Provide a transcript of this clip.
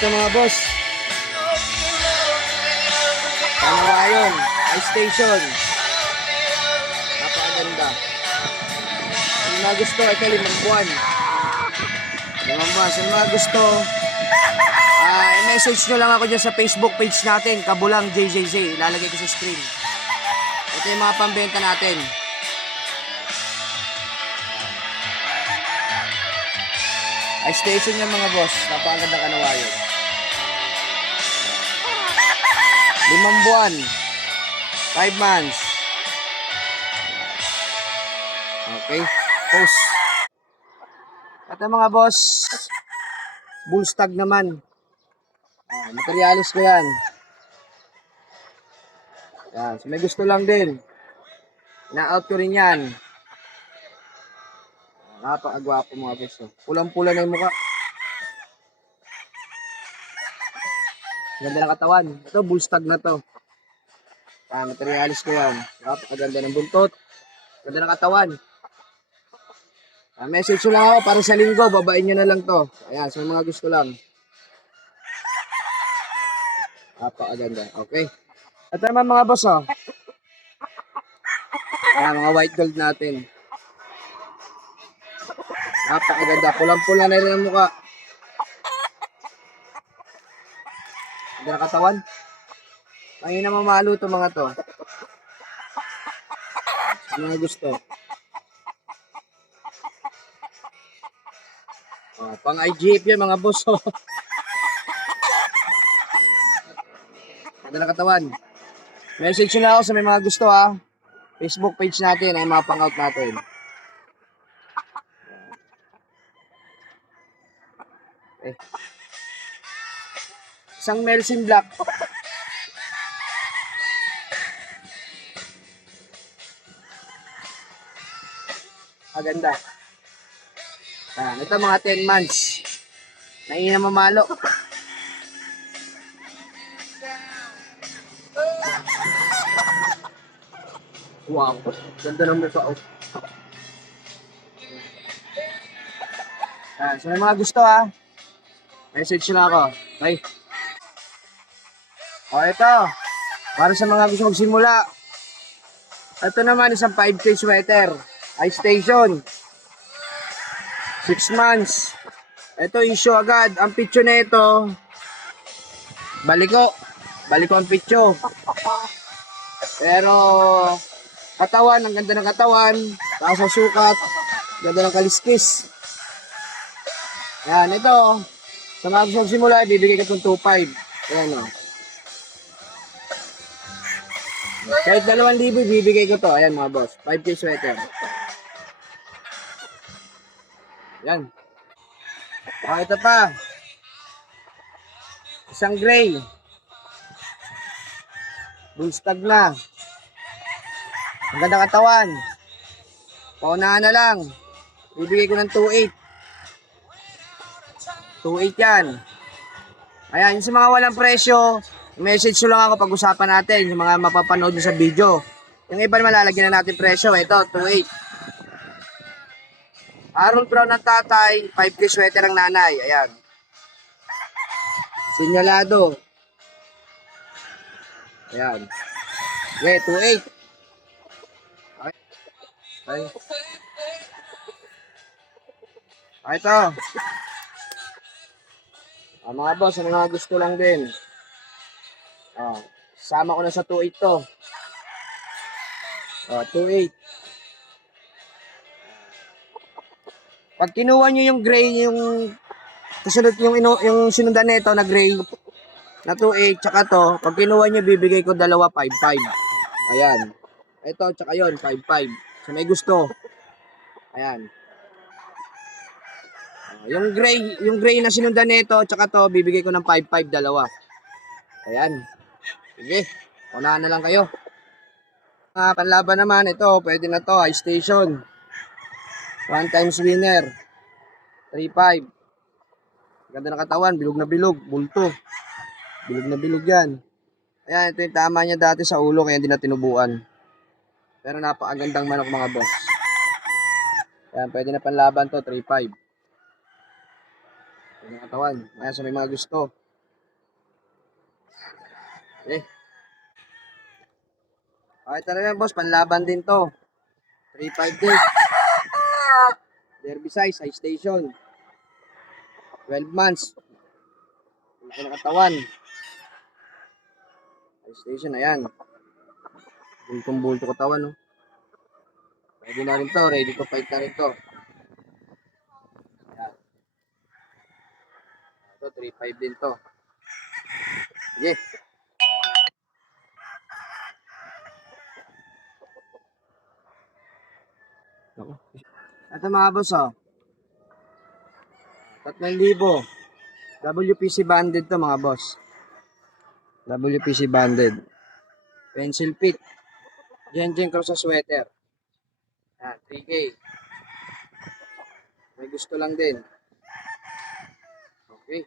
Ito mga boss. Panawayon, ice station. Napakaganda. Yung mga gusto, ito limang buwan. Limang buwan. Sa mga gusto, ah, i-message nyo lang ako dyan sa Facebook page natin, Kabulang JJJ. Ilalagay ko sa screen. Ito yung mga pambenta natin. Ice station yung mga boss. Napakaganda kanawayon. Limang buwan. Five months. Okay. Post. At mga boss, bullstag naman. Ah, materialis ko yan. Yan. So may gusto lang din. Na-out ko rin yan. Napakagwapo mga boss. Pulang-pula na yung mukha. Ganda ng katawan. Ito, bullstag na to. Ah, materialis ko yan. Napakaganda ng buntot. Ganda ng katawan. Ah, message nyo lang ako para sa linggo. Babain nyo na lang to. Ayan, sa mga gusto lang. Napakaganda. Okay. Ito naman mga boss, oh. Ayan, mga white gold natin. Napakaganda. Pulang-pula na rin ang mukha. Ganda ng katawan. Ay na mamalo to mga to. Mga gusto. Ah, pang IGF yan mga boss. oh. Ganda ng katawan. Message nyo na ako sa may mga gusto ha. Facebook page natin ay mga pang-out natin. Eh. Isang Melsin Black. Maganda. Ah, ito mga 10 months. Naina mamalo. Wow. Ganda ng mukha. Oh. Ah, sa mga gusto ha. Message na ako. Okay. O ito. Para sa mga gusto magsimula. Ito naman isang 5K sweater. Ice station. 6 months. Ito issue agad. Ang picture na ito. Baliko. Baliko ang picture. Pero katawan, ang ganda ng katawan. Taas ang sukat. Ganda ng kaliskis. Yan, ito. Sa mga gusto magsimula, bibigay ka itong 2.5. Ayan o. Kahit 2,000, bibigay ko to. Ayan mga boss. 5K sweater. Yan. O, ito pa. Isang gray. Bullstag na. Ang ganda katawan. Paunahan na lang. Bibigay ko ng 2.8. 2.8 yan. Ayan, yung sa mga walang presyo, message nyo lang ako pag-usapan natin, yung mga mapapanood nyo sa video. Yung iba naman lalagyan na natin presyo, ito, 2.8. Harold Brown ng tatay, 5K sweater ang nanay, ayan. Sinyalado. Ayan. Okay, 2.8. Okay. Okay. Ito. Ah, mga boss, mga gusto lang din. Ah, sama ko na sa 2.8 to. Ah, 2.8. Pag kinuha nyo yung gray, yung kasunod yung, ino, yung sinundan nito na gray, na 2.8, tsaka to, pag kinuha nyo, bibigay ko dalawa 5.5. Ayan. Ito, tsaka yon 5.5. So, may gusto. Ayan. Ah, Yung gray, yung gray na sinundan nito, tsaka to, bibigay ko ng 5.5 dalawa. Ayan. Sige. Unahan na lang kayo. Ah, panlaban naman, ito, pwede na to, high station. One times winner. 3.5. Ganda ng katawan, bilog na bilog, bulto. Bilog na bilog yan. Ayan, ito yung tama niya dati sa ulo, kaya hindi na tinubuan. Pero napakagandang manok mga boss. Ayan, pwede na panlaban to, 3.5. Yung katawan. Ayan, sa may mga gusto. Eh. Okay, talaga boss, panlaban din to. 3.5 din. Derby size, high station. 12 months. Ito na katawan. High station, ayan. Bultong bulto katawan, no? Ready na rin to, ready to fight na rin to. Ayan. Ito, 3.5 din to. Sige. Ako. Ito mga boss, oh. 3,000. WPC banded to mga boss. WPC banded. Pencil fit. Gen Gen Cross sa sweater. Yan, 3K. May gusto lang din. Okay.